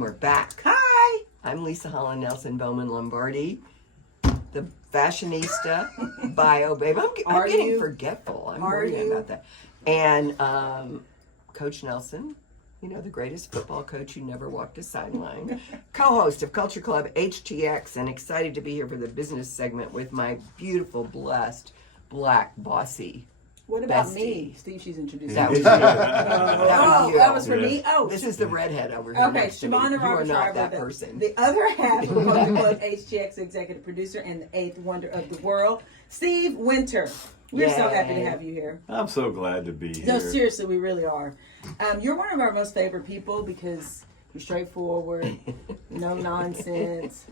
And we're back. Hi. I'm Leisa Holland-Nelson Bowman Lombardi, the fashionista, bio babe. I'm getting forgetful. I'm worrying about that. And Coach Nelson, the greatest football coach who never walked a sideline, co-host of Culture Club HTX, and excited to be here for the business segment with my beautiful, blessed, black, bossy What about bestie. me? Steve, she's introduced That me. was you. That was for me? Oh. This is the redhead over here. Okay, next to me. Shavonnah You are not Schreiber, that person. The other half of Culture Club HTX executive producer and the eighth wonder of the world, Steve Winter. We're so happy to have you here. I'm so glad to be here. No, seriously, we really are. You're one of our most favorite people because you're straightforward, no nonsense.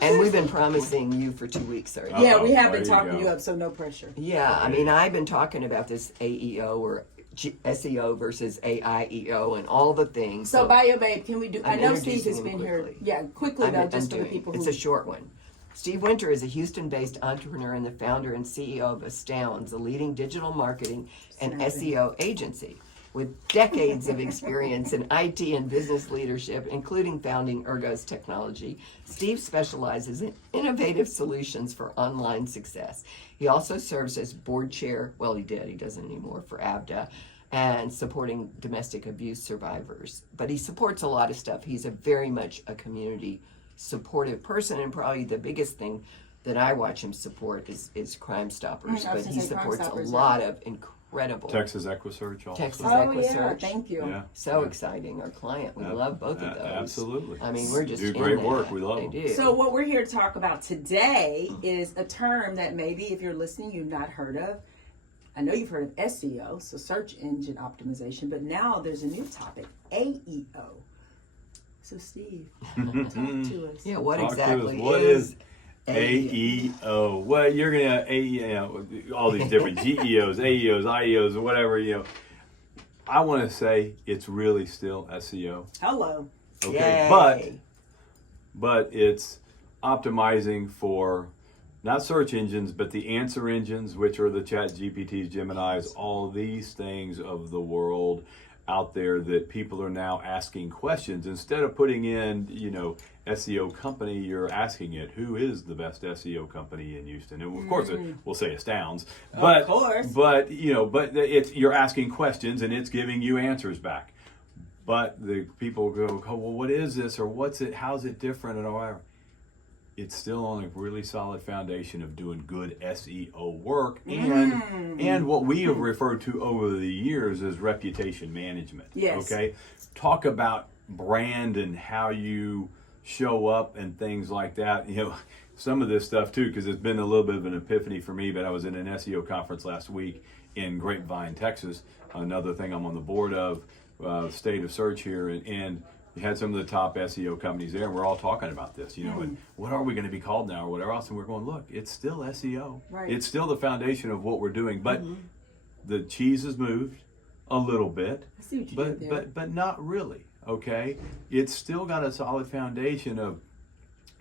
And we've been promising you for 2 weeks already. Yeah, we have been talking you up, so no pressure. Yeah, I mean, I've been talking about this AEO or SEO versus AIEO and all the things. So, Bio Babe, can we do? I know Steve has introducing been him quickly. here. Yeah, quickly though, just for the people who. It's a short one. Steve Winter is a Houston-based entrepreneur and the founder and CEO of Astounds, a leading digital marketing and SEO agency. With decades of experience in IT and business leadership, including founding Ergos Technology, Steve specializes in innovative solutions for online success. He also serves as board chair, well, he doesn't anymore, for ABDA, and supporting domestic abuse survivors. But he supports a lot of stuff. He's very much a community supportive person, and probably the biggest thing that I watch him support is Crime Stoppers. But he supports a lot of incredible Texas EquiSearch also. Texas EquiSearch. Yeah, thank you. Yeah. So exciting. Our client. We love both of those. Absolutely. I mean, we're just do great work. We love them. do. So what we're here to talk about today is a term that maybe if you're listening, you've not heard of. I know you've heard of SEO, so search engine optimization, but now there's a new topic, AEO. So Steve, talk to us. Yeah, what Talk exactly to us. What is AEO? Well, you're gonna AEO, all these different GEOs, AEOs, IEOs, whatever. I want to say it's really still SEO. Hello. Okay, Yay. but it's optimizing for not search engines, but the answer engines, which are the Chat GPTs, Geminis, all these things of the world out there that people are now asking questions. Instead of putting in, SEO company, you're asking it, who is the best SEO company in Houston? And of course, we'll say Astounds. But, of course. But, you're asking questions and it's giving you answers back. But the people go, oh, well, what is this? Or what's it? How's it different? And whatever. It's still on a really solid foundation of doing good SEO work and what we have referred to over the years as reputation management. Yes. Okay. Talk about brand and how you show up and things like that. Some of this stuff too, because it's been a little bit of an epiphany for me, but I was in an SEO conference last week in Grapevine, Texas. Another thing I'm on the board of, State of Search here, and you had some of the top SEO companies there, and we're all talking about this, and what are we going to be called now or whatever else? And we're going, look, it's still SEO. Right. It's still the foundation of what we're doing, but the cheese has moved a little bit, I see what you did there. but not really, okay? It's still got a solid foundation of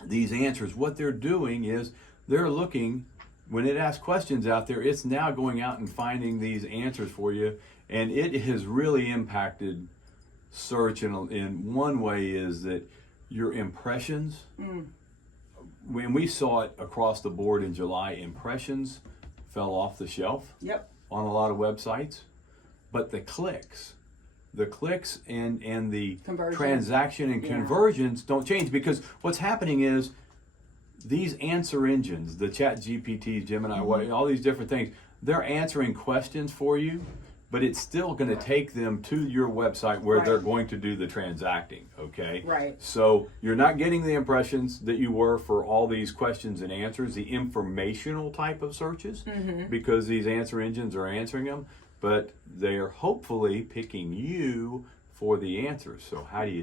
these answers. What they're doing is they're looking, when it asks questions out there, it's now going out and finding these answers for you, and it has really impacted search in one way is that your impressions, when we saw it across the board in July, impressions fell off the shelf on a lot of websites, but the clicks and the transaction and conversions don't change, because what's happening is these answer engines, the Chat GPT, Gemini, all these different things, they're answering questions for you, but it's still going to take them to your website where they're going to do the transacting, okay? Right. So you're not getting the impressions that you were for all these questions and answers, the informational type of searches, because these answer engines are answering them, but they're hopefully picking you for the answers. So how do you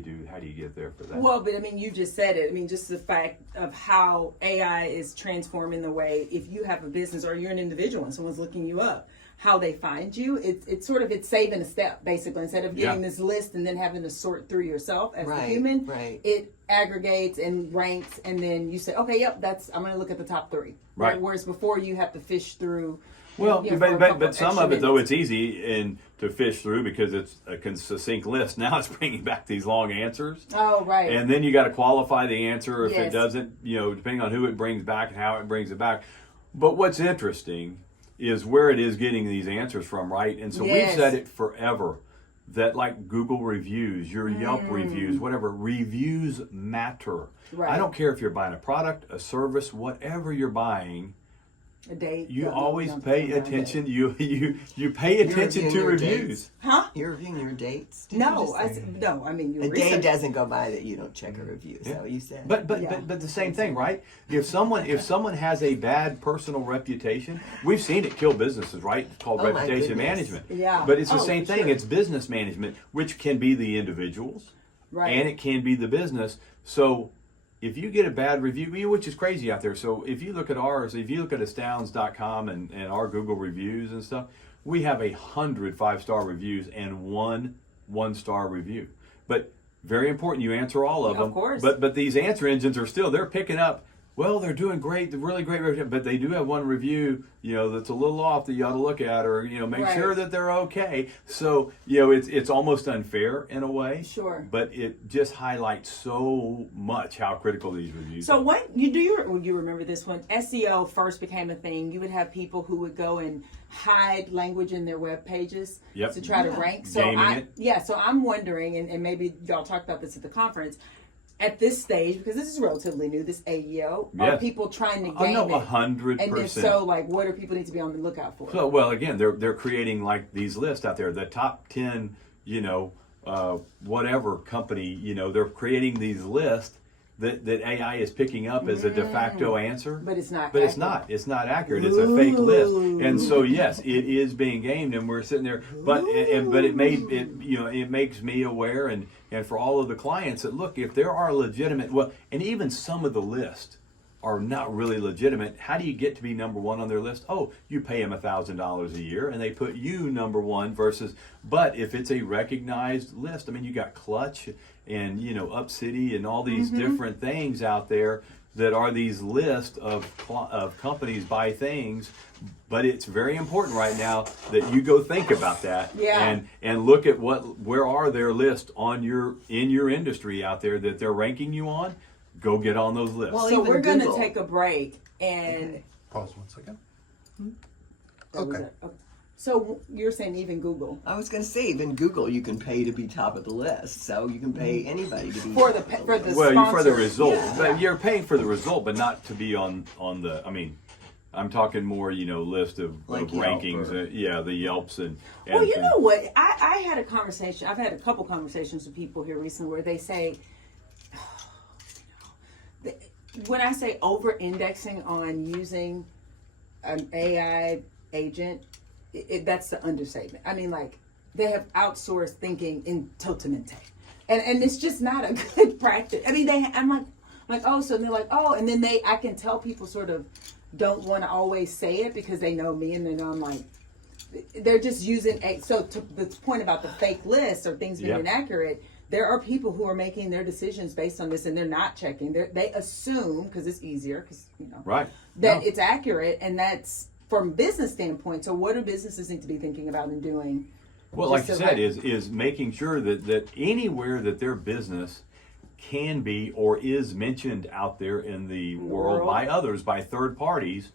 get there for that? Well, but I mean, you just said it. I mean, just the fact of how AI is transforming the way, if you have a business or you're an individual and someone's looking you up, how they find you, it's saving a step, basically. Instead of getting this list and then having to sort through yourself as a human, it aggregates and ranks, and then you say, okay, yep, I'm going to look at the top 3. Right. Whereas before you have to fish through. Well, but some of it though, it's easy, and to fish through because it's a succinct list. Now it's bringing back these long answers. Oh, right. And then you got to qualify the answer if Yes. it doesn't, depending on who it brings back and how it brings it back. But what's interesting is where it is getting these answers from, right? And so Yes. we've said it forever that like Google reviews, your Yelp reviews, whatever, reviews matter. Right. I don't care if you're buying a product, a service, whatever you're buying. A date. You No, always no, pay no, attention. You pay attention reviewing to your reviews. dates? Huh? You're reviewing your dates? Did you No, just I say? said, no. I mean, you A day research. doesn't go by that you don't check a review. Yeah. So you said. But Yeah. the same thing, right? If someone has a bad personal reputation, we've seen it kill businesses, right? It's called Oh, my reputation goodness. management. Yeah. But it's the Oh, same for thing. sure. It's business management, which can be the individuals, Right. and it can be the business. So if you get a bad review, which is crazy out there. So if you look at ours, if you look at astounds.com and our Google reviews and stuff, we have 100 5-star reviews and one-star review. But very important, you answer all of them. Of course. But these answer engines are still, they're picking up, well, they're doing great, they're really great, but they do have one review, that's a little off that you ought to look at, or, make Right. sure that they're okay. So, it's almost unfair in a way. Sure. But it just highlights so much how critical these reviews So are. when you remember this, when SEO first became a thing, you would have people who would go and hide language in their web pages Yep. to try to rank. So Gaming it. So I'm wondering, and maybe y'all talked about this at the conference. At this stage, because this is relatively new, this AEO, are Yes. people trying to I game know it? 100%. And if so, like, what do people need to be on the lookout for? So, well, again, they're creating like these lists out there, the top 10, whatever company, they're creating these lists that AI is picking up as a de facto answer. But it's not But it's accurate. not. It's not accurate. It's a fake list. Ooh. And so, yes, it is being gamed, and we're sitting there. But it makes me aware, and for all of the clients that look, if there are legitimate, and even some of the list are not really legitimate. How do you get to be number one on their list? Oh, you pay them $1,000 a year, and they put you number one versus. But if it's a recognized list, I mean, you got Clutch and Up City and all these different things out there that are these lists of companies by things. But it's very important right now that you go think about that and look at where are their lists in your industry out there that they're ranking you on. Go get on those lists. Well, So even we're going to Google. take a break and. Pause 1 second. that was Okay. it. So you're saying even Google I was going to say, even Google, you can pay to be top of the list. So you can pay anybody to be For top the- of for the list. Well, you for the sponsor. result. Yeah. But you're paying for the result, but not to be on the. I mean, I'm talking more, list of Like Yelp rankings. or- The Yelps and. Well, you and- know what? I had a conversation. I've had a couple conversations with people here recently where they say, when I say over-indexing on using an AI agent, that's the understatement. I mean, like, they have outsourced thinking in totalmente. And it's just not a good practice. I mean, I'm like, oh, so they're like, oh, and then I can tell people sort of don't want to always say it because they know me and they know I'm like, they're just using so to the point about the fake lists or things being Yeah. inaccurate. There are people who are making their decisions based on this, and they're not checking. They assume because it's easier, because Right. that No. it's accurate, and that's from business standpoint. So, what do businesses need to be thinking about and doing? Well, like just you to, said, is making sure that anywhere that their business can be or is mentioned out there in the world by others, by third parties,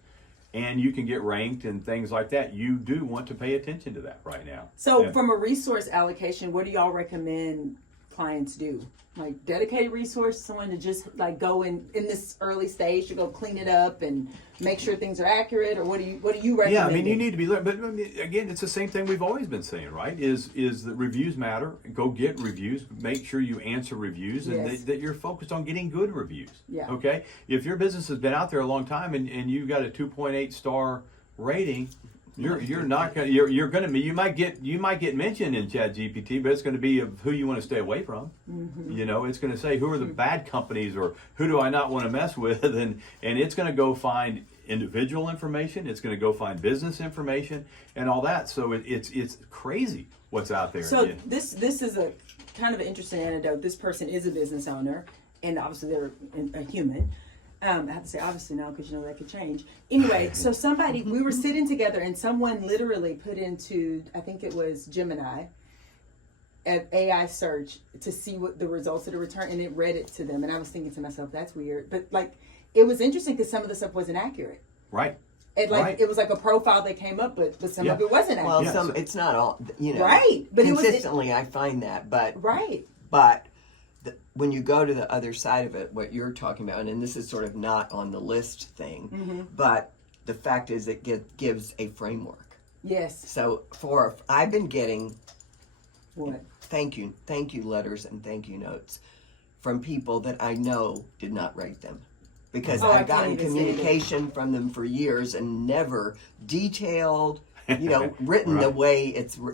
and you can get ranked and things like that, you do want to pay attention to that right now. So, And- from a resource allocation, what do y'all recommend clients do? Like dedicated resource, someone to just like go in this early stage to go clean it up and make sure things are accurate, or what do you recommend? Yeah, I mean, you need to be, but I mean, again, it's the same thing we've always been saying, right? Is that reviews matter? Go get reviews. Make sure you answer reviews, and Yes. that you're focused on getting good reviews. Yeah. Okay. If your business has been out there a long time and you've got a 2.8 star rating, you're not gonna you're gonna be you might get mentioned in ChatGPT, but it's going to be of who you want to stay away from. Mm-hmm. It's going to say who are the bad companies or who do I not want to mess with, and it's going to go find individual information. It's going to go find business information and all that. So it's crazy what's out there. So Yeah. this is a kind of an interesting anecdote. This person is a business owner, and obviously they're a human. I have to say obviously now because that could change. Anyway, so we were sitting together and someone literally put into, I think it was Gemini, an AI search to see what the results of the return, and it read it to them. And I was thinking to myself, that's weird. But like, it was interesting because some of the stuff wasn't accurate. Right. It was like a profile that came up, but some of it wasn't accurate. Well, it's not all, right. But consistently I find that, but right. But when you go to the other side of it, what you're talking about, and this is sort of not on the list thing, but the fact is it gives a framework. Yes. So I've been getting what? Thank you letters and thank you notes from people that I know did not write them. Because I've gotten communication from them for years and never detailed, written the way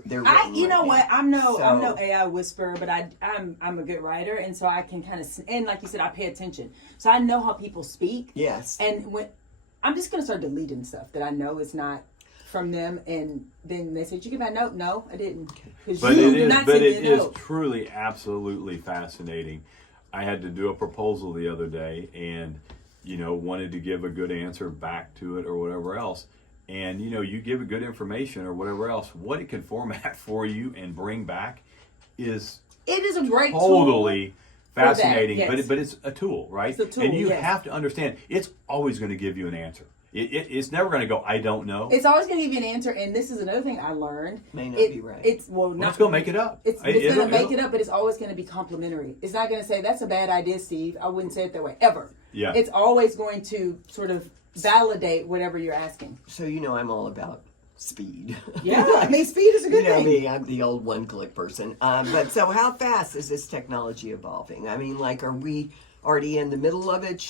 they're written. You know what? I'm no AI whisperer, but I'm a good writer, and so I can kind of, and like you said, I pay attention, so I know how people speak. Yes. And when I'm just gonna start deleting stuff that I know is not from them, and then they say, "Did you give that note?" No, I didn't. But it is truly, absolutely fascinating. I had to do a proposal the other day, and wanted to give a good answer back to it or whatever else. And, you give it good information or whatever else, what it can format for you and bring back is a great totally fascinating. Yes. But it's a tool, right? It's a tool, and you have to understand, it's always going to give you an answer. It's never going to go, I don't know. It's always going to give you an answer, and this is another thing I learned. May not be right. It's let's go make it up. It's going to make it up, but it's always going to be complimentary. It's not going to say, that's a bad idea, Steve. I wouldn't say it that way, ever. Yeah. It's always going to sort of validate whatever you're asking. So I'm all about speed. Yeah, I mean, speed is a good thing. Me, I'm the old one-click person. But so how fast is this technology evolving? I mean, like, are we already in the middle of it?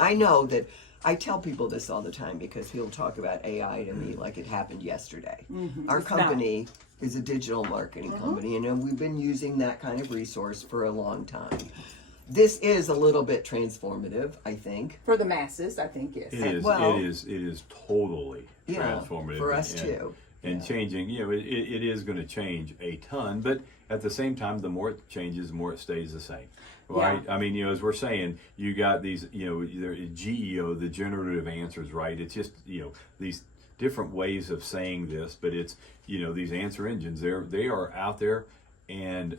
I know that I tell people this all the time because he'll talk about AI to me like it happened yesterday. Mm-hmm. Our company is a digital marketing company, and we've been using that kind of resource for a long time. This is a little bit transformative, I think. For the masses, I think, yes. It is. It is totally transformative for us too. And changing, it is going to change a ton. But at the same time, the more it changes, the more it stays the same, right? Yeah. I mean, as we're saying, you got these, GEO, the generative answers, right? It's just, these different ways of saying this, but it's, these answer engines. They are out there, and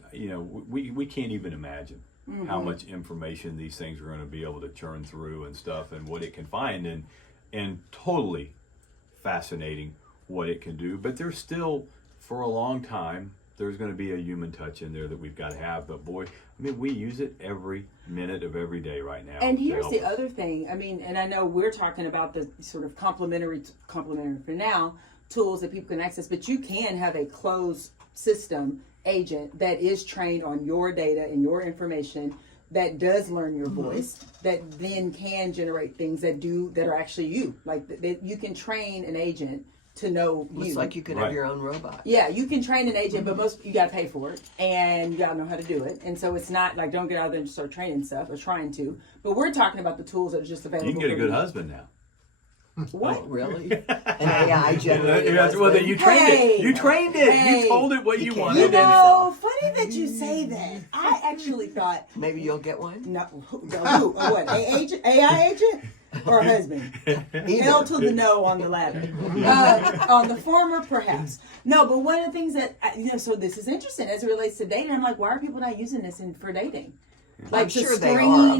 we can't even imagine. Mm-hmm. How much information these things are going to be able to churn through and stuff, and what it can find, and totally fascinating what it can do. But there's still, for a long time, there's going to be a human touch in there that we've got to have. But boy, I mean, we use it every minute of every day right now. And here's the other thing. I mean, and I know we're talking about the sort of complementary for now tools that people can access, but you can have a closed system agent that is trained on your data and your information, that does learn your voice, that then can generate things that are actually you. Like you can train an agent to know you. It's like you could have your own robot. Yeah, you can train an agent, but you got to pay for it, and you got to know how to do it. And so it's not like, don't get out there and just start training stuff or trying to. But we're talking about the tools that are just available. You can get a good husband now. What? Oh, really? An AI generated well, then you trained it. You trained it. You told it what you wanted. Funny that you say that. I actually thought maybe you'll get one. No, who? What? AI agent or husband? Hell to the no on the latter. On the former, perhaps. No, but one of the things that so this is interesting as it relates to dating. I'm like, why are people not using this for dating? Like, I'm sure they are.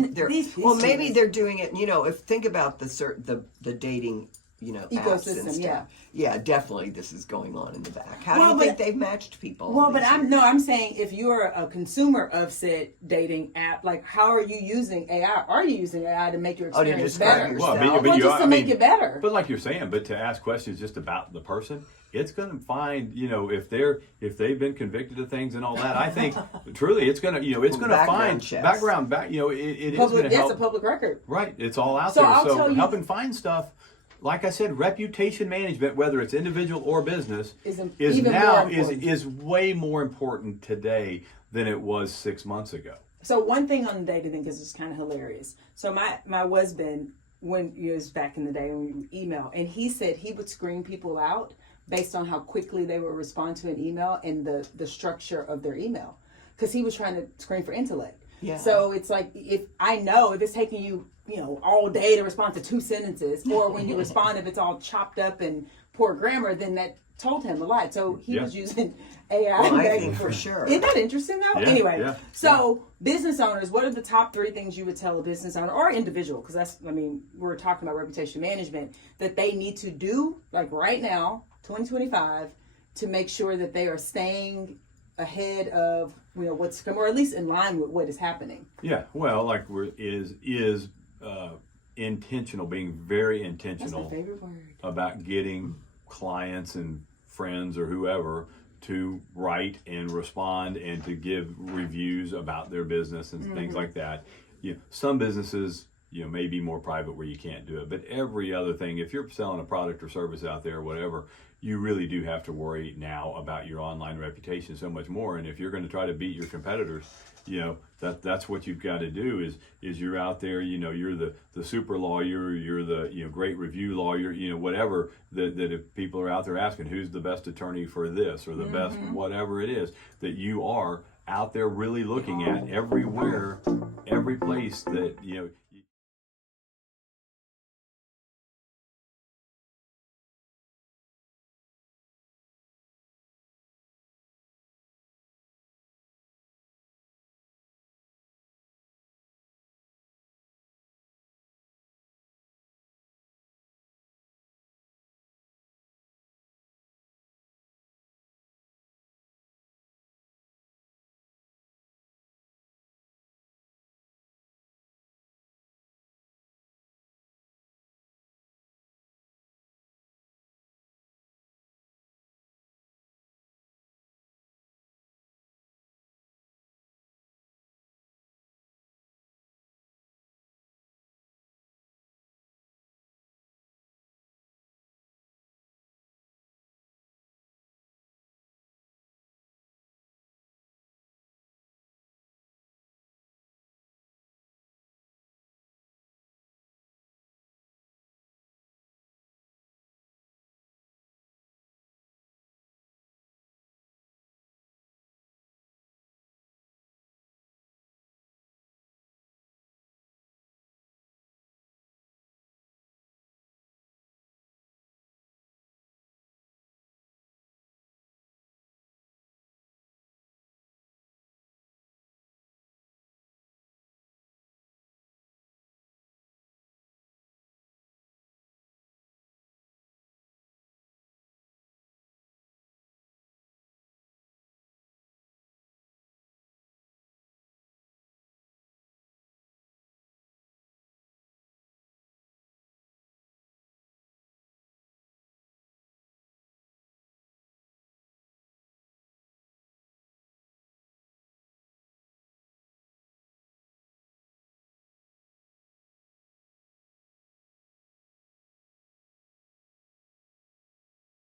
Maybe they're doing it. Think about the dating, ecosystem. Apps and stuff. Yeah, definitely. This is going on in the back. How do you think they've matched people? Well, but I'm saying if you're a consumer of said dating app, like, how are you using AI? Are you using AI to make your experience better? Just to make it better. But like you're saying, but to ask questions just about the person. It's going to find, if they've been convicted of things and all that. I think truly, it's going to, it's going to find background. It is going to help. It's a public record, right? It's all out there. So helping find stuff. Like I said, reputation management, whether it's individual or business, is way more important today than it was 6 months ago. So one thing on the dating thing is just kind of hilarious. So my husband, when it was back in the day, when we email, and he said he would screen people out based on how quickly they would respond to an email and the structure of their email, because he was trying to screen for intellect. Yeah. So it's like, if it's taking you, all day to respond to 2 sentences, or when you respond, if it's all chopped up and poor grammar, then that told him a lot. So he was using AI. Well, I think for sure. Isn't that interesting though? Yeah, Anyway, yeah, so business owners, what are the top 3 things you would tell a business owner or individual? Because we're talking about reputation management, that they need to do, like right now, 2025, to make sure that they are staying ahead of what's coming, or at least in line with what is happening. Yeah, well, like is intentional, being very intentional. That's my favorite word. About getting clients and friends or whoever to write and respond and to give reviews about their business and things like that. Some businesses may be more private where you can't do it, but every other thing, if you're selling a product or service out there or whatever, you really do have to worry now about your online reputation so much more. And if you're going to try to beat your competitors, that's what you've got to do is you're out there, you're the super lawyer, you're the great review lawyer, whatever, that if people are out there asking who's the best attorney for this or the best whatever it is, that you are out there really looking at everywhere, every place that